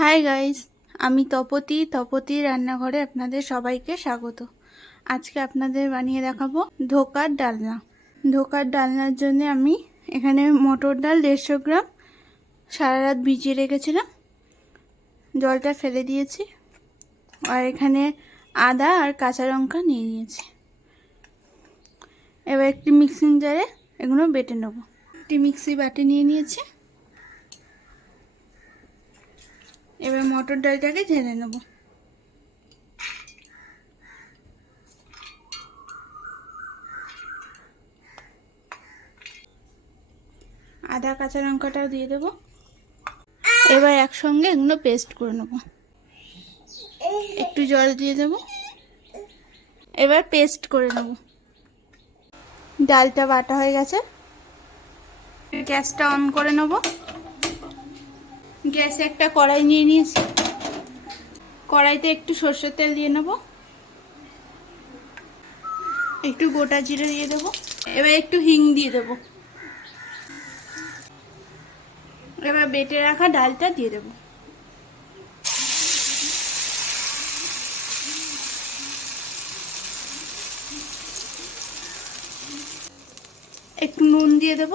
Hi guys, আমি তপতি রান্নাঘরে আপনাদের সবাইকে স্বাগত। আজকে আপনাদের বানিয়ে দেখাবো ধোকার ডালনা। ধোকার ডালনার জন্য আমি এখানে মটর ডাল 150 গ্রাম সারা রাত ভিজিয়ে রেখেছিলাম, জলটা ফেলে দিয়েছি। আর এখানে আদা আর কাঁচা লঙ্কা নিয়ে নিয়েছি। এবার একটি মিক্সিং জারে এগুলো বেটে নেব। একটি মিক্সি বাটি নিয়ে নিয়েছি। এবার মটর ডালটাকে ঢেলে নেব। আদা কাঁচা লঙ্কাটাও দিয়ে দেব। এবার একসঙ্গে এগুলো পেস্ট করে নেব। একটু জল দিয়ে দেব। এবার পেস্ট করে নেব। ডালটা বাটা হয়ে গেছে। গ্যাসটা অন করে নেব। গ্যাসে একটা কড়াই নিয়ে নিয়েছি। কড়াইতে একটু সরষের তেল দিয়ে নেব। একটু গোটা জিরে দিয়ে দেব। এবার একটু হিং দিয়ে দেব। এবার বেটে রাখা ডালটা দিয়ে দেব। একটু নুন দিয়ে দেব।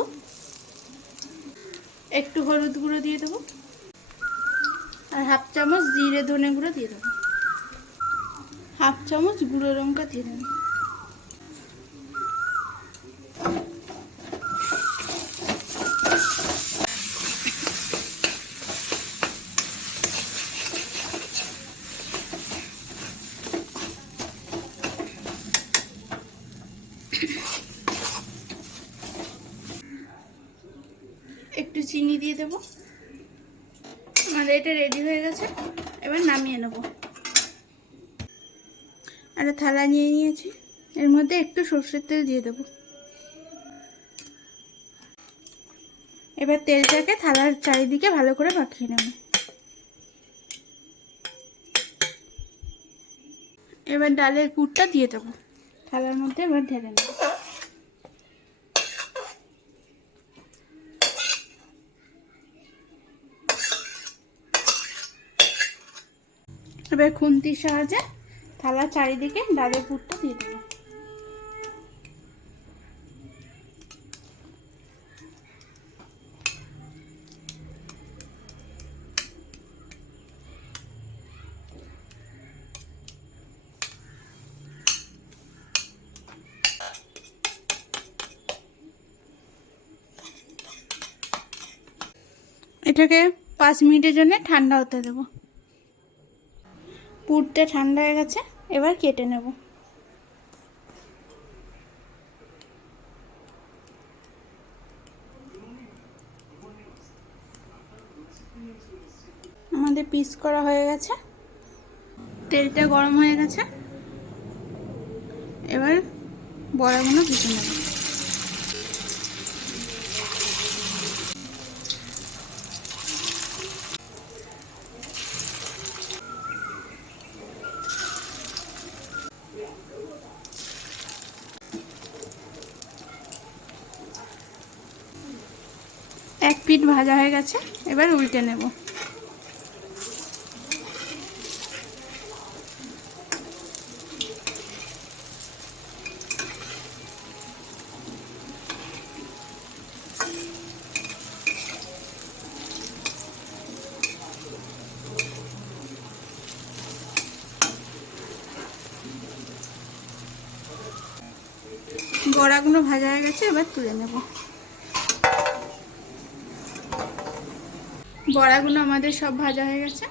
একটু হলুদ গুঁড়ো দিয়ে দেব। আর হাফ চামচ জিরে ধনে গুঁড়ো দিয়ে দেব। হাফ চামচ গুঁড়ো লঙ্কা দিয়ে দেব। একটু চিনি দিয়ে দেব। আমাদের এটা রেডি হয়ে গেছে। এবার নামিয়ে নেব। আর থালা নিয়ে নিয়েছি। এর মধ্যে একটু সরষের তেল দিয়ে দেব। এবার তেলটাকে থালার চারিদিকে ভালো করে মাখিয়ে নেব। এবার ডালের পুরটা দিয়ে দেবো থালার মধ্যে। এবার ঢেলে নেব। এবার খুন্তির সাহায্যে থালার চারিদিকে ডালের পুরটা দিয়ে দেবো। এটাকে 5 মিনিটের জন্য ঠান্ডা হতে দেব। পুরটা ঠান্ডা হয়ে গেছে। এবার কেটে নেব। আমাদের পিস করা হয়ে গেছে। তেলটা গরম হয়ে গেছে। এবার বড়াগুলো ভেজে নেব। এক পিঠ ভাজা হয়ে গেছে। এবার উল্টে নেব। বড়াগুলো ভাজা হয়ে গেছে। এবার তুলে নেব। বড়াগুলো আমাদের সব ভাজা হয়ে গেছে।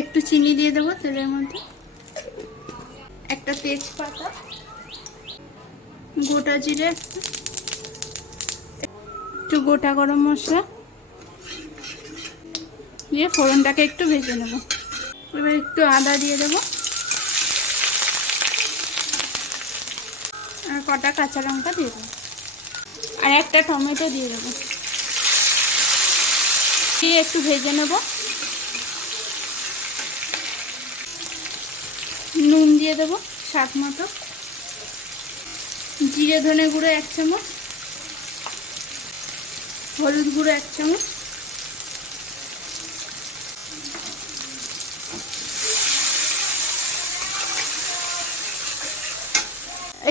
একটু চিনি দিয়ে দেবো তেলের মধ্যে। একটা তেজপাতা, গোটা জিরে, একটু গোটা গরম মশলা দিয়ে ফোড়নটাকে একটু ভেজে নেব। এবার একটু আদা দিয়ে দেবো। আর কটা কাঁচা লঙ্কা দিয়ে দেবো। আর একটা টমেটো দিয়ে দেবো। দিয়ে একটু ভেজে নেব। নুন দিয়ে দেবো স্বাদ মতো। জিরে ধনে গুঁড়ো 1 চামচ, হলুদ গুঁড়ো 1 চামচ,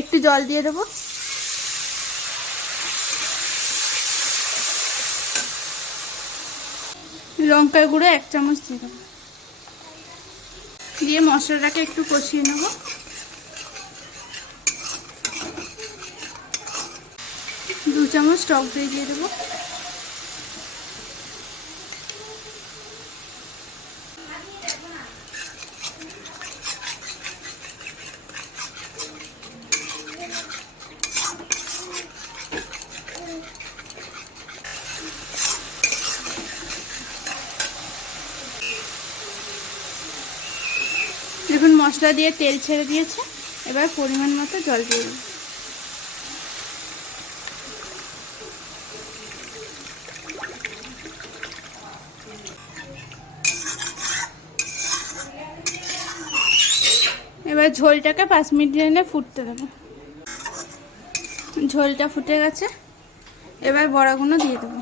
একটু জল দিয়ে দেবো। লঙ্কার গুঁড়ো 1 চামচ দিয়ে দেবো। দিয়ে মশলাটাকে একটু কষিয়ে নেব। দু চামচ টক দই দিয়ে দেবো। দেখুন মশলা দিয়ে তেল ছেড়ে দিয়েছে, এবার পরিমাণ মতো জল দিয়ে দেবো। এবার ঝোলটাকে 5 মিনিট জন্য ফুটতে দেবো। ঝোলটা ফুটে গেছে, এবার বড়াগুলো দিয়ে দেবো।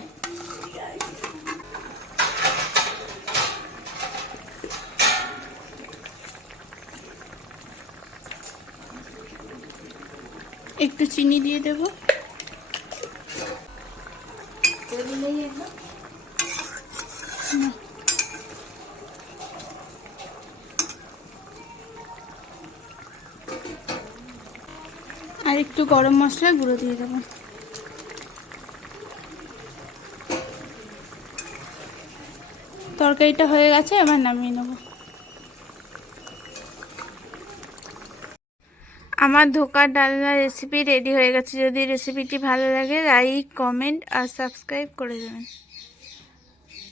একটু চিনি দিয়ে দেব। আর একটু গরম মশলা গুঁড়ো দিয়ে দেবো। তরকারিটা হয়ে গেছে, এবার নামিয়ে নেব। আমার ধোকার ডালনা রেসিপি রেডি হয়ে গেছে। যদি রেসিপিটি ভালো লাগে লাইক, কমেন্ট আর সাবস্ক্রাইব করে দেবেন।